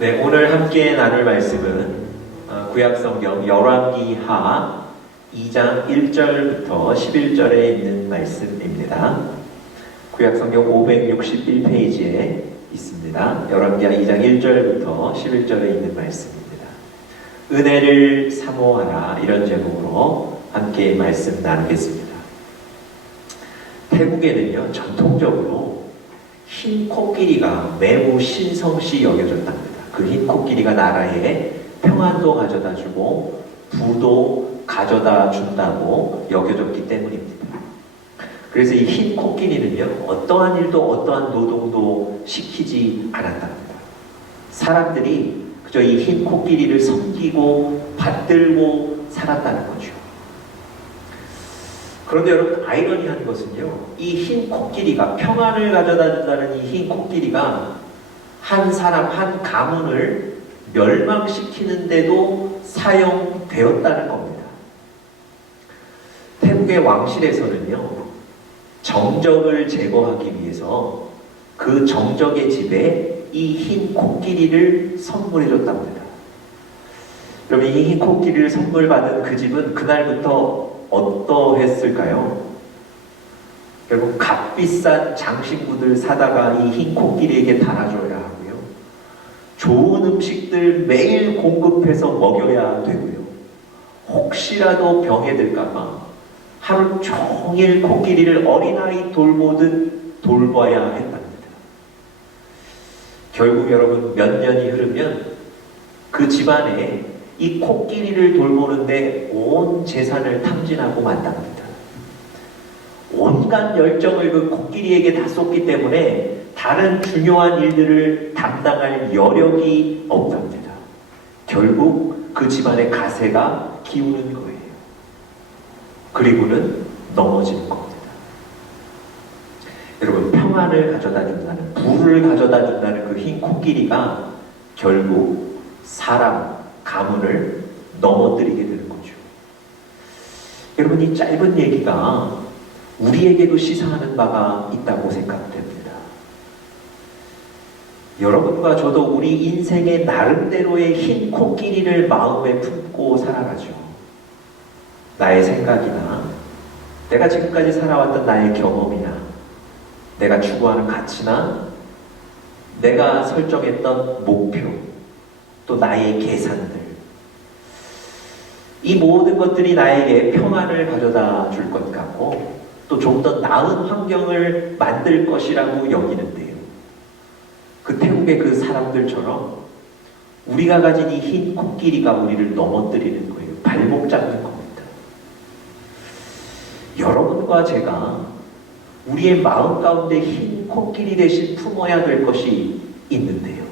네, 오늘 함께 나눌 말씀은 구약성경 열왕기하 2장 1절부터 11절에 있는 말씀입니다. 구약성경 561페이지에 있습니다. 열왕기하 2장 1절부터 11절에 있는 말씀입니다. 은혜를 사모하라, 이런 제목으로 함께 말씀 나누겠습니다. 태국에는요, 전통적으로 흰 코끼리가 매우 신성시 여겨졌답니다. 그 흰 코끼리가 나라에 평안도 가져다 주고 부도 가져다 준다고 여겨졌기 때문입니다. 그래서 이 흰 코끼리는요, 어떠한 일도 어떠한 노동도 시키지 않았답니다. 사람들이 그저 이 흰 코끼리를 섬기고 받들고 살았다는 거죠. 그런데 여러분, 아이러니한 것은요, 이 흰 코끼리가, 평안을 가져다 준다는 이 흰 코끼리가 한 사람, 한 가문을 멸망시키는데도 사용되었다는 겁니다. 태국의 왕실에서는요, 정적을 제거하기 위해서 그 정적의 집에 이 흰 코끼리를 선물해 줬답니다. 여러분, 이 흰 코끼리를 선물 받은 그 집은 그날부터 어떠했을까요? 결국 값비싼 장신구들 사다가 이 흰 코끼리에게 달아줘야 하고요. 좋은 음식들 매일 공급해서 먹여야 되고요. 혹시라도 병에 들까봐 하루 종일 코끼리를 어린아이 돌보듯 돌봐야 했답니다. 결국 여러분, 몇 년이 흐르면 그 집안에 이 코끼리를 돌보는데 온 재산을 탕진하고 만답니다. 온갖 열정을 그 코끼리에게 다 쏟기 때문에 다른 중요한 일들을 담당할 여력이 없답니다. 결국 그 집안의 가세가 기우는 거예요. 그리고는 넘어지는 겁니다. 여러분, 평안을 가져다 준다는, 부를 가져다 준다는 그 흰 코끼리가 결국 사람, 가문을 넘어뜨리게 되는 거죠. 여러분, 이 짧은 얘기가 우리에게도 시사하는 바가 있다고 생각됩니다. 여러분과 저도 우리 인생의 나름대로의 흰 코끼리를 마음에 품고 살아가죠. 나의 생각이나 내가 지금까지 살아왔던 나의 경험이나 내가 추구하는 가치나 내가 설정했던 목표, 또 나의 계산들, 이 모든 것들이 나에게 평안을 가져다 줄 것 같고 또 좀 더 나은 환경을 만들 것이라고 여기는데요, 그 태국의 그 사람들처럼 우리가 가진 이 흰 코끼리가 우리를 넘어뜨리는 거예요. 발목 잡는 겁니다. 여러분과 제가 우리의 마음 가운데 흰 코끼리 대신 품어야 될 것이 있는데요,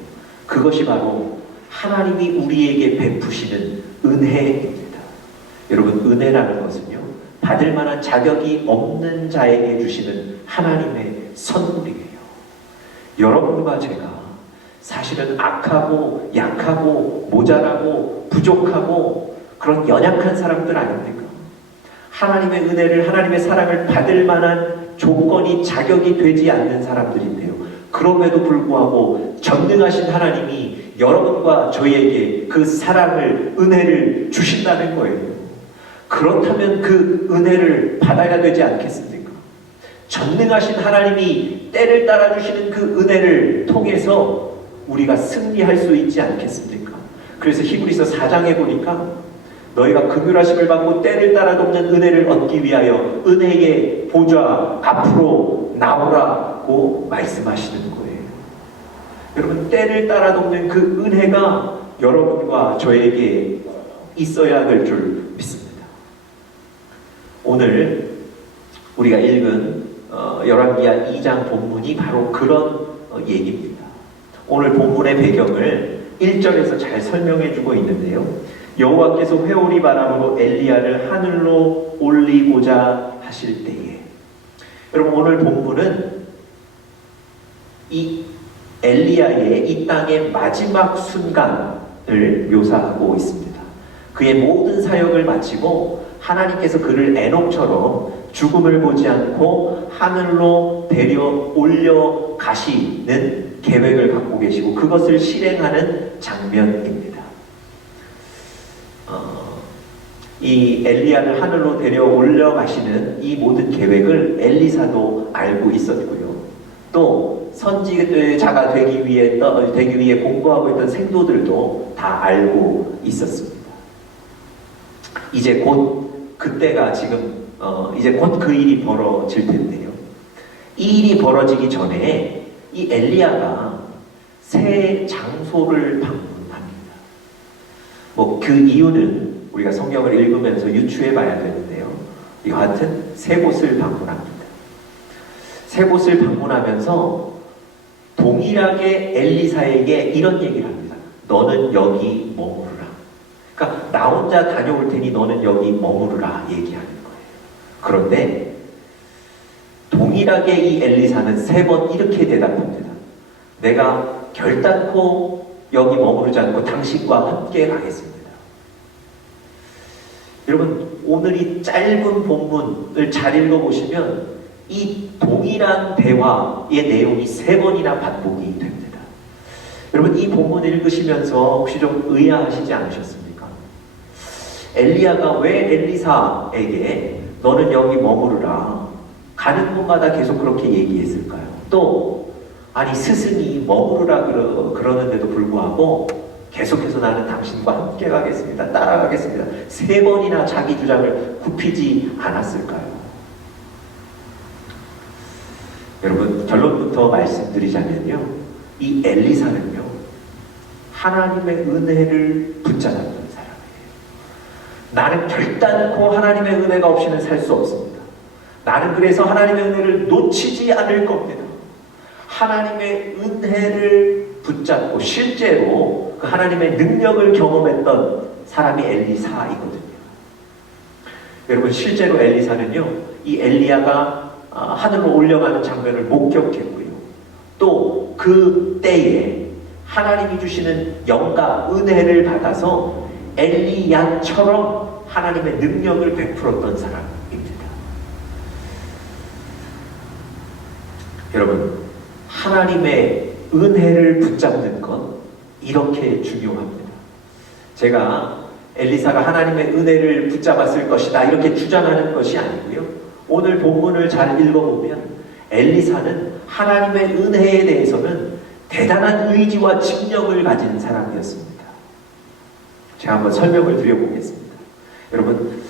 그것이 바로 하나님이 우리에게 베푸시는 은혜입니다. 여러분, 은혜라는 것은요, 받을 만한 자격이 없는 자에게 주시는 하나님의 선물이에요. 여러분과 제가 사실은 악하고 약하고 모자라고 부족하고 그런 연약한 사람들 아닙니까? 하나님의 은혜를, 하나님의 사랑을 받을 만한 조건이, 자격이 되지 않는 사람들인데요, 그럼에도 불구하고 전능하신 하나님이 여러분과 저희에게 그 사랑을, 은혜를 주신다는 거예요. 그렇다면 그 은혜를 받아야 되지 않겠습니까? 전능하신 하나님이 때를 따라주시는 그 은혜를 통해서 우리가 승리할 수 있지 않겠습니까? 그래서 히브리서 4장에 보니까 너희가 긍휼하심을 받고 때를 따라 돕는 은혜를 얻기 위하여 은혜의 보좌 앞으로 나오라고 말씀하시는 거예요. 여러분, 때를 따라 돕는 그 은혜가 여러분과 저에게 있어야 될 줄 믿습니다. 오늘 우리가 읽은 열왕기하 2장 본문이 바로 그런 얘기입니다. 오늘 본문의 배경을 1절에서 잘 설명해 주고 있는데요, 여호와께서 회오리 바람으로 엘리야를 하늘로 올리고자 하실 때에, 여러분, 오늘 본문은 이 엘리야의 이 땅의 마지막 순간을 묘사하고 있습니다. 그의 모든 사역을 마치고 하나님께서 그를 에녹처럼 죽음을 보지 않고 하늘로 데려 올려 가시는 계획을 갖고 계시고 그것을 실행하는 장면입니다. 이 엘리야를 하늘로 데려 올려가시는 이 모든 계획을 엘리사도 알고 있었고요. 또 선지자가 되기 위해 공부하고 있던 생도들도 다 알고 있었습니다. 이제 곧 그때가 지금 이제 곧 그 일이 벌어질 텐데요. 이 일이 벌어지기 전에 이 엘리야가 새 장소를 방문합니다. 뭐 그 이유는 우리가 성경을 읽으면서 유추해 봐야 되는데요. 이와 같은 세 곳을 방문합니다. 세 곳을 방문하면서 동일하게 엘리사에게 이런 얘기를 합니다. 너는 여기 머무르라. 그러니까 나 혼자 다녀올 테니 너는 여기 머무르라 얘기하는 거예요. 그런데 동일하게 이 엘리사는 세 번 이렇게 대답합니다. 내가 결단코 여기 머무르지 않고 당신과 함께 가겠습니다. 여러분, 오늘 이 짧은 본문을 잘 읽어보시면 이 동일한 대화의 내용이 세 번이나 반복이 됩니다. 여러분, 이 본문을 읽으시면서 혹시 좀 의아하시지 않으셨습니까? 엘리야가 왜 엘리사에게 너는 여기 머무르라 가는 곳마다 계속 그렇게 얘기했을까요? 또 아니 스승이 머무르라 그러는데도 불구하고 계속해서 나는 당신과 함께 가겠습니다. 따라가겠습니다. 세 번이나 자기 주장을 굽히지 않았을까요? 여러분, 결론부터 말씀드리자면요. 이 엘리사는요. 하나님의 은혜를 붙잡았던 사람이에요. 나는 결단코 하나님의 은혜가 없이는 살 수 없습니다. 나는 그래서 하나님의 은혜를 놓치지 않을 겁니다. 하나님의 은혜를 붙잡고 실제로 그 하나님의 능력을 경험했던 사람이 엘리사이거든요. 여러분, 실제로 엘리사는요, 이 엘리야가 하늘로 올려가는 장면을 목격했고요. 또 그 때에 하나님이 주시는 영감, 은혜를 받아서 엘리야처럼 하나님의 능력을 베풀었던 사람입니다. 여러분, 하나님의 은혜를 붙잡는 것 이렇게 중요합니다. 제가 엘리사가 하나님의 은혜를 붙잡았을 것이다 이렇게 주장하는 것이 아니고요. 오늘 본문을 잘 읽어보면 엘리사는 하나님의 은혜에 대해서는 대단한 의지와 집념을 가진 사람이었습니다. 제가 한번 설명을 드려보겠습니다. 여러분,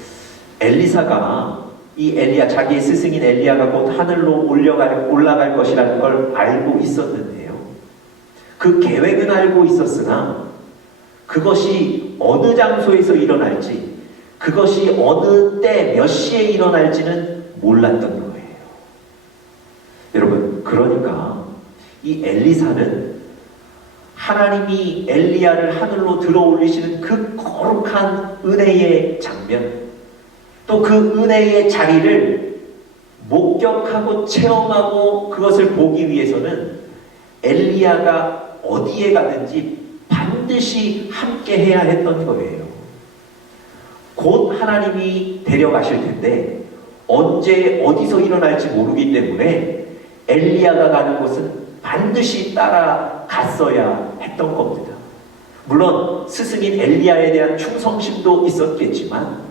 엘리사가 이 엘리야, 자기의 스승인 엘리야가 곧 하늘로 올라갈 것이라는 걸 알고 있었는데요. 그 계획은 알고 있었으나 그것이 어느 장소에서 일어날지, 그것이 어느 때 몇 시에 일어날지는 몰랐던 거예요. 여러분, 그러니까 이 엘리사는 하나님이 엘리야를 하늘로 들어 올리시는 그 거룩한 은혜의 장면, 또 그 은혜의 자리를 목격하고 체험하고 그것을 보기 위해서는 엘리야가 어디에 가든지 반드시 함께 해야 했던 거예요. 곧 하나님이 데려가실 텐데 언제 어디서 일어날지 모르기 때문에 엘리야가 가는 곳은 반드시 따라갔어야 했던 겁니다. 물론 스승인 엘리야에 대한 충성심도 있었겠지만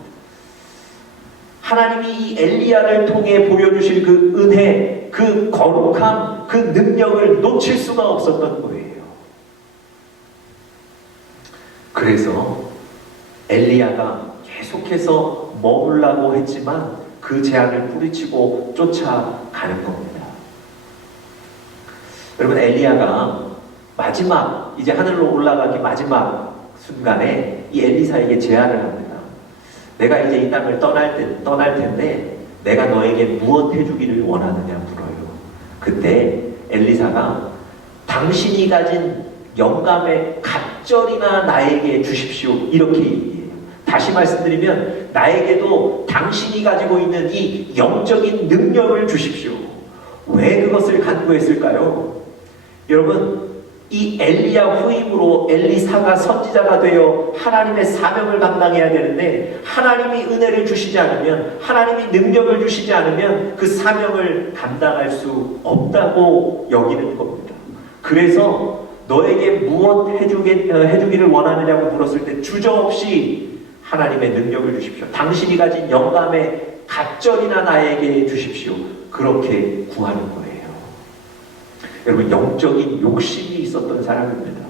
하나님이 이 엘리야를 통해 보여주실 그 은혜, 그 거룩함, 그 능력을 놓칠 수가 없었던 거예요. 그래서 엘리야가 계속해서 머물라고 했지만 그 제안을 뿌리치고 쫓아가는 겁니다. 여러분, 엘리야가 마지막, 이제 하늘로 올라가기 마지막 순간에 이 엘리사에게 제안을 합니다. 내가 이제 이 땅을 떠날 텐데 내가 너에게 무엇 해주기를 원하느냐 물어요. 그때 엘리사가 당신이 가진 영감의 갑절이나 나에게 주십시오 이렇게 얘기해요. 다시 말씀드리면 나에게도 당신이 가지고 있는 이 영적인 능력을 주십시오. 왜 그것을 간구했을까요? 여러분, 이 엘리야 후임으로 엘리사가 선지자가 되어 하나님의 사명을 감당해야 되는데 하나님이 은혜를 주시지 않으면, 하나님이 능력을 주시지 않으면 그 사명을 감당할 수 없다고 여기는 겁니다. 그래서 너에게 무엇 해주기를 원하느냐고 물었을 때 주저없이 하나님의 능력을 주십시오. 당신이 가진 영감의 갑절이나 나에게 주십시오. 그렇게 구하는 거예요. 여러분, 영적인 욕심이 있었던 사람입니다.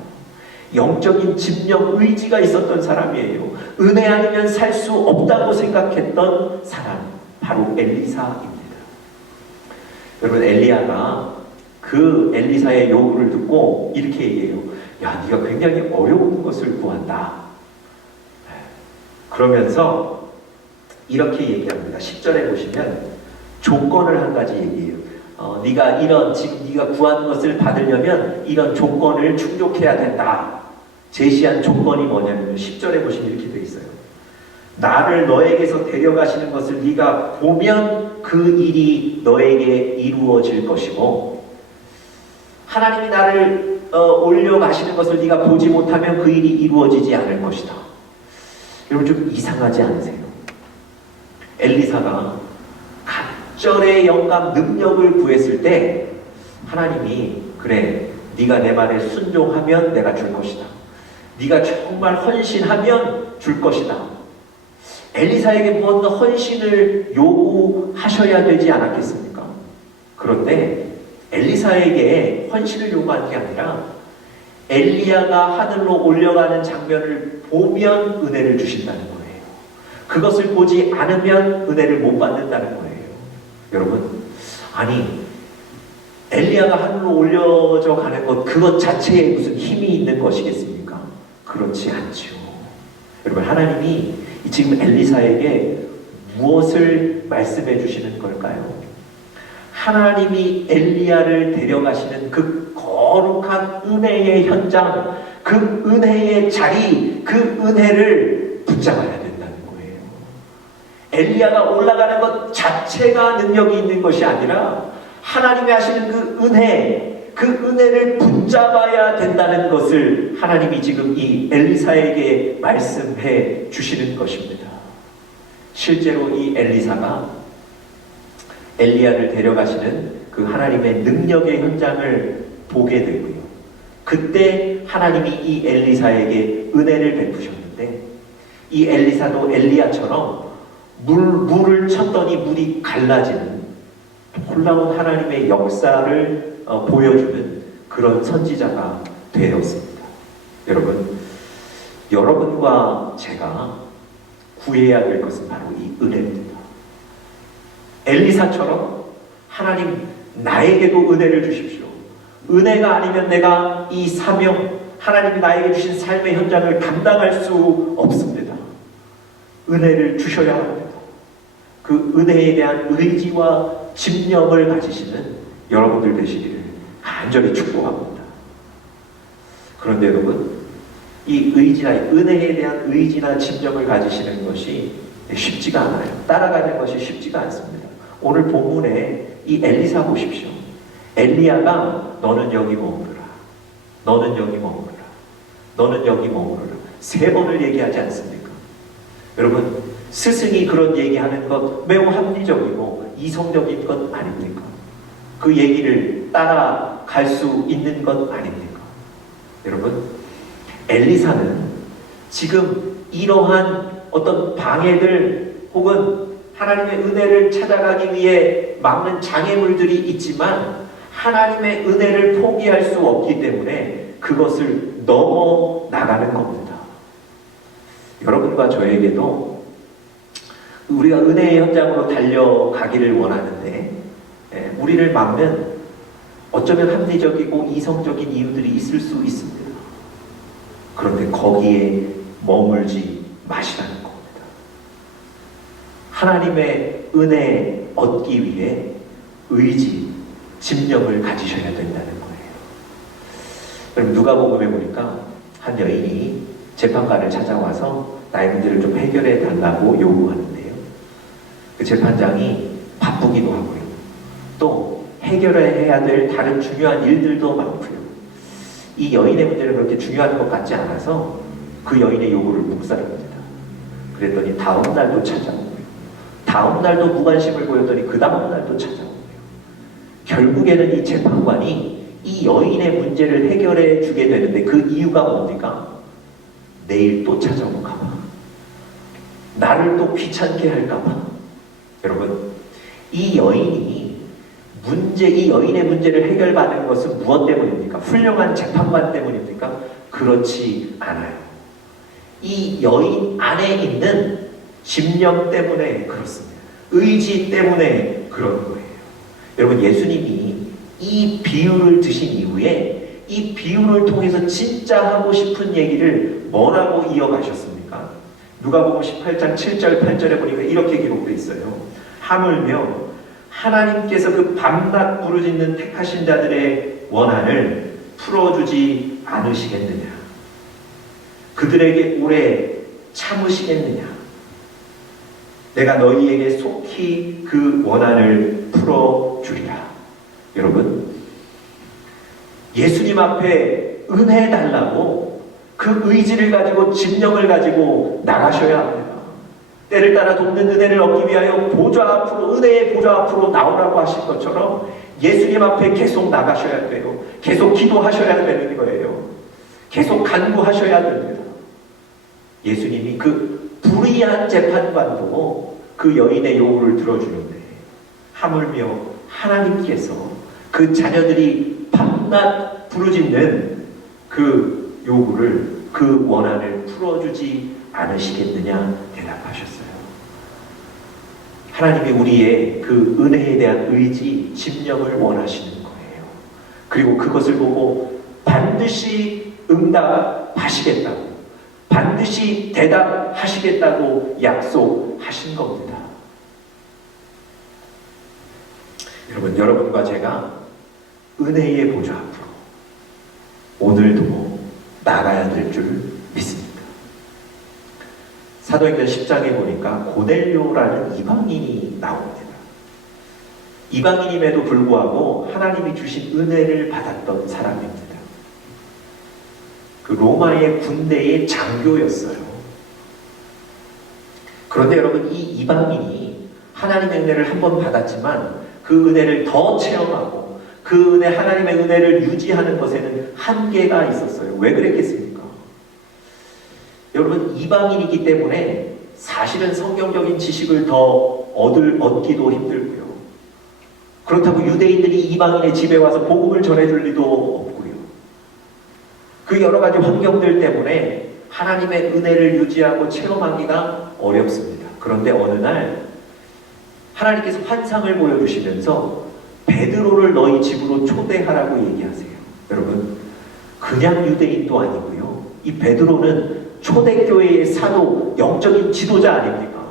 영적인 집념, 의지가 있었던 사람이에요. 은혜 아니면 살 수 없다고 생각했던 사람, 바로 엘리사입니다. 여러분, 엘리야가 그 엘리사의 요구를 듣고 이렇게 얘기해요. 야, 네가 굉장히 어려운 것을 구한다. 그러면서 이렇게 얘기합니다. 10절에 보시면 조건을 한 가지 얘기해요. 네가 지금 네가 구한 것을 받으려면 이런 조건을 충족해야 된다. 제시한 조건이 뭐냐면 10절에 보시면 이렇게 되어 있어요. 나를 너에게서 데려가시는 것을 네가 보면 그 일이 너에게 이루어질 것이고, 하나님이 나를 올려가시는 것을 네가 보지 못하면 그 일이 이루어지지 않을 것이다. 여러분, 좀 이상하지 않으세요? 엘리사가 갑절의 영감 능력을 구했을 때 하나님이 그래, 네가 내 말에 순종하면 내가 줄 것이다. 네가 정말 헌신하면 줄 것이다. 엘리사에게 무언가 헌신을 요구하셔야 되지 않았겠습니까? 그런데 엘리사에게 헌신을 요구하는 게 아니라 엘리야가 하늘로 올려가는 장면을 보면 은혜를 주신다는 거예요. 그것을 보지 않으면 은혜를 못 받는다는 거예요. 여러분, 아니 엘리야가 하늘로 올려져 가는 것, 그것 자체에 무슨 힘이 있는 것이겠습니까? 그렇지 않죠. 여러분, 하나님이 지금 엘리사에게 무엇을 말씀해 주시는 걸까요? 하나님이 엘리야를 데려가시는 그 거룩한 은혜의 현장, 그 은혜의 자리, 그 은혜를 붙잡아야 된다는 거예요. 엘리야가 올라가는 것 자체가 능력이 있는 것이 아니라 하나님이 하시는 그 은혜를 붙잡아야 된다는 것을 하나님이 지금 이 엘리사에게 말씀해 주시는 것입니다. 실제로 이 엘리사가 엘리야를 데려가시는 그 하나님의 능력의 현장을 보게 되고요. 그때 하나님이 이 엘리사에게 은혜를 베푸셨는데, 이 엘리사도 엘리야처럼 물을 쳤더니 물이 갈라지는 놀라운 하나님의 역사를 보여주는 그런 선지자가 되었습니다. 여러분, 여러분과 제가 구해야 될 것은 바로 이 은혜입니다. 엘리사처럼 하나님 나에게도 은혜를 주십시오. 은혜가 아니면 내가 이 사명, 하나님이 나에게 주신 삶의 현장을 감당할 수 없습니다. 은혜를 주셔야 합니다. 그 은혜에 대한 의지와 집념을 가지시는 여러분들 되시기를 간절히 축복합니다. 그런데 여러분, 이 의지나 은혜에 대한 의지나 집념을 가지시는 것이 쉽지가 않아요. 따라가는 것이 쉽지가 않습니다. 오늘 본문에 이 엘리사 보십시오. 엘리야가 너는 여기 머무르라, 너는 여기 머무르라, 너는 여기 머무르라 3번을 얘기하지 않습니까? 여러분, 스승이 그런 얘기하는 것 매우 합리적이고 이성적인 것 아닙니까? 그 얘기를 따라갈 수 있는 것 아닙니까? 여러분, 엘리사는 지금 이러한 어떤 방해들 혹은 하나님의 은혜를 찾아가기 위해 막는 장애물들이 있지만 하나님의 은혜를 포기할 수 없기 때문에 그것을 넘어 나가는 겁니다. 여러분과 저에게도 우리가 은혜의 현장으로 달려가기를 원하는데 우리를 막는 어쩌면 합리적이고 이성적인 이유들이 있을 수 있습니다. 그런데 거기에 머물지 마시라는 겁니다. 하나님의 은혜 얻기 위해 의지, 집념을 가지셔야 된다는 거예요. 그럼 누가복음에 보니까 한 여인이 재판관을 찾아와서 나의 문제를 좀 해결해 달라고 요구하는데요. 그 재판장이 바쁘기도 하고요. 또 해결해야 될 다른 중요한 일들도 많고요. 이 여인의 문제는 그렇게 중요한 것 같지 않아서 그 여인의 요구를 묵살합니다. 그랬더니 다음 날도 찾아오고요. 다음 날도 무관심을 보였더니 그 다음 날도 찾아오고요. 결국에는 이 재판관이 이 이 여인의 문제를 해결해 주게 되는데 그 이유가 뭡니까? 내일 또 찾아올까 봐. 나를 또 귀찮게 할까 봐. 여러분, 이 여인의 문제를 해결받은 것은 무엇 때문입니까? 훌륭한 재판관 때문입니까? 그렇지 않아요. 이 여인 안에 있는 심령 때문에 그렇습니다. 의지 때문에 그런 거예요. 여러분, 예수님이 이 비유를 드신 이후에 이 비유를 통해서 진짜 하고 싶은 얘기를 뭐라고 이어가셨습니까? 누가복음 18장 7절 8절에 보니까 이렇게 기록되어 있어요. 하물며 하나님께서 그 밤낮 부르짖는 택하신 자들의 원한을 풀어주지 않으시겠느냐? 그들에게 오래 참으시겠느냐? 내가 너희에게 속히 그 원한을 풀어주리라. 여러분, 예수님 앞에 은혜 달라고 그 의지를 가지고 진정을 가지고 나가셔야 합니다. 때를 따라 돕는 은혜를 얻기 위하여 보좌 앞으로, 은혜의 보좌 앞으로 나오라고 하신 것처럼 예수님 앞에 계속 나가셔야 돼요. 계속 기도하셔야 되는 거예요. 계속 간구하셔야 됩니다. 예수님이 그 불의한 재판관도 그 여인의 요구를 들어주는데, 하물며 하나님께서 그 자녀들이 밤낮 부르짖는 그 요구를, 그 원한을 풀어주지 않으시겠느냐 대답하셨어요. 하나님이 우리의 그 은혜에 대한 의지, 집념을 원하시는 거예요. 그리고 그것을 보고 반드시 응답하시겠다고, 반드시 대답하시겠다고 약속하신 겁니다. 여러분, 여러분과 제가 은혜의 보좌 앞으로 오늘도 나가야 될 줄 믿습니다. 사도행전 10장에 보니까 고넬료라는 이방인이 나옵니다. 이방인임에도 불구하고 하나님이 주신 은혜를 받았던 사람입니다. 그 로마의 군대의 장교였어요. 그런데 여러분, 이 이방인이 하나님의 은혜를 한 번 받았지만 그 은혜를 더 체험하고 그 은혜, 하나님의 은혜를 유지하는 것에는 한계가 있었어요. 왜 그랬겠습니까? 여러분, 이방인이기 때문에 사실은 성경적인 지식을 더 얻기도 힘들고요. 그렇다고 유대인들이 이방인의 집에 와서 복음을 전해줄 리도 없고요. 그 여러 가지 환경들 때문에 하나님의 은혜를 유지하고 체험하기가 어렵습니다. 그런데 어느 날 하나님께서 환상을 보여주시면서 베드로를 너희 집으로 초대하라고 얘기하세요. 여러분, 그냥 유대인도 아니고요. 이 베드로는 초대교회의 사도, 영적인 지도자 아닙니까?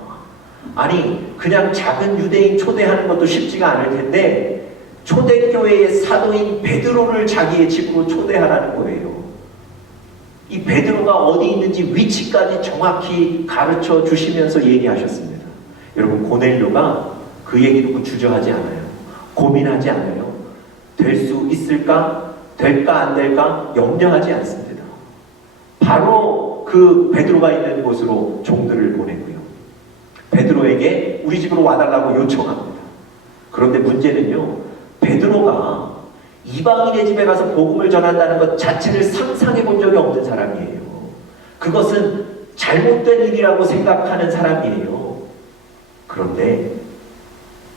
아니, 그냥 작은 유대인 초대하는 것도 쉽지가 않을 텐데 초대교회의 사도인 베드로를 자기의 집으로 초대하라는 거예요. 이 베드로가 어디 있는지 위치까지 정확히 가르쳐 주시면서 얘기하셨습니다. 여러분, 고넬료가 그 얘기 듣고 주저하지 않아요. 고민하지 않아요. 될 수 있을까? 될까 안 될까? 염려하지 않습니다. 바로 그 베드로가 있는 곳으로 종들을 보내고요. 베드로에게 우리 집으로 와달라고 요청합니다. 그런데 문제는요, 베드로가 이방인의 집에 가서 복음을 전한다는 것 자체를 상상해 본 적이 없는 사람이에요. 그것은 잘못된 일이라고 생각하는 사람이에요. 그런데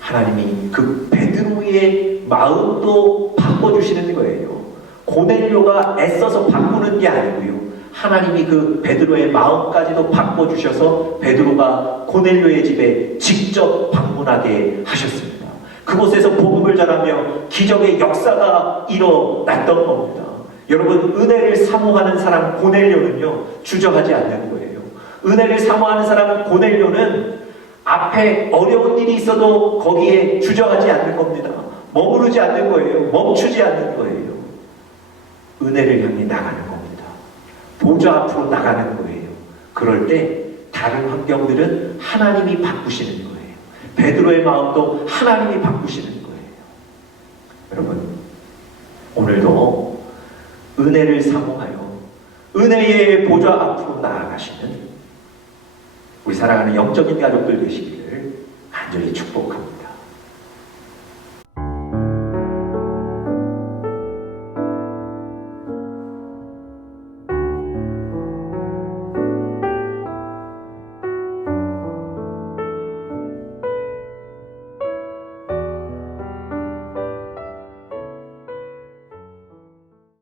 하나님이 그 베드로의 마음도 바꿔주시는 거예요. 고넬료가 애써서 바꾸는 게 아니고요. 하나님이 그 베드로의 마음까지도 바꿔주셔서 베드로가 고넬료의 집에 직접 방문하게 하셨습니다. 그곳에서 복음을 전하며 기적의 역사가 일어났던 겁니다. 여러분, 은혜를 사모하는 사람 고넬료는요, 주저하지 않는 거예요. 은혜를 사모하는 사람 고넬료는 앞에 어려운 일이 있어도 거기에 주저하지 않는 겁니다. 머무르지 않는 거예요. 멈추지 않는 거예요. 은혜를 향해 나가는 겁니다. 보좌 앞으로 나가는 거예요. 그럴 때 다른 환경들은 하나님이 바꾸시는 거예요. 베드로의 마음도 하나님이 바꾸시는 거예요. 여러분, 오늘도 은혜를 사모하여 은혜의 보좌 앞으로 나아가시는 우리 사랑하는 영적인 가족들 되시기를 간절히 축복합니다.